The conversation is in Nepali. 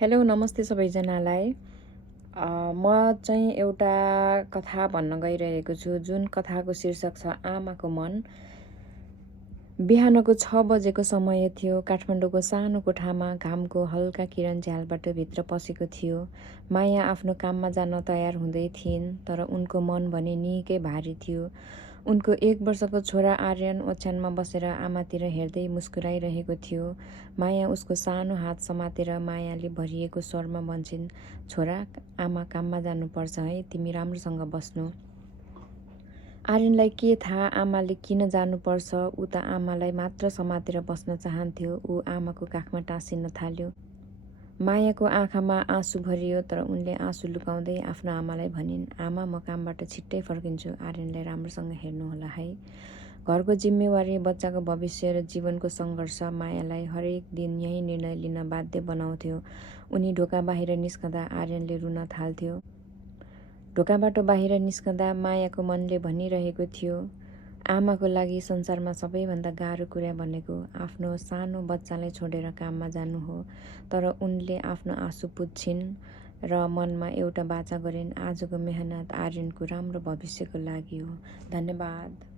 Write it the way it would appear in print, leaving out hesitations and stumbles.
हेलो नमस्ते सबैजनालाई। म चाहिँ एउटा कथा भन्न गइरहेको छु, जुन कथाको शीर्षक छ आमाको मन। बिहानको 6 बजेको समय थियो। काठमाडौँको सानो कोठामा घामको हल्का किरण झ्यालबाट भित्र पसेको थियो। माया आफ्नो काममा जान तयार हुँदै थिइन्, तर उनको मन भने निकै भारी थियो। उनको 1 वर्षको छोरा आर्यन ओछ्यानमा बसेर आमातिर हेर्दै मुस्कुराइरहेको थियो। माया उसको सानो हात समातेर मायाले भरिएको स्वरमा भन्छिन्, छोरा, आमा काममा जानुपर्छ है, तिमी राम्रोसँग बस्नु। आर्यनलाई के थाहा आमाले किन जानुपर्छ। ऊ त आमालाई मात्र समातेर बस्न चाहन्थ्यो। ऊ आमाको काखमा टाँसिन थाल्यो। मायाको आँखामा आँसु भरियो, तर उनले आँसु लुकाउँदै आफ्नो आमालाई भनिन्, आमा, म कामबाट छिट्टै फर्किन्छु। आर्यनलाई राम्रोसँग हेर्नुहोला है। घरको जिम्मेवारी, बच्चाको भविष्य र जीवनको सङ्घर्ष मायालाई हरेक दिन यही निर्णय लिन बाध्य बनाउँथ्यो। उनी ढोका बाहिर निस्कँदा आर्यनले रुन थाल्थ्यो। ढोकाबाट बाहिर निस्कँदा मायाको मनले भनिरहेको थियो, आमाको लागि संसारमा सबैभन्दा गाह्रो कुरा भनेको आफ्नो सानो बच्चालाई छोडेर काममा जानु हो। तर उनले आफ्नो आँसु पुछिन् र मनमा एउटा बाचा गरिन्, आजको मेहनत आर्यनको राम्रो भविष्यको लागि हो। धन्यवाद।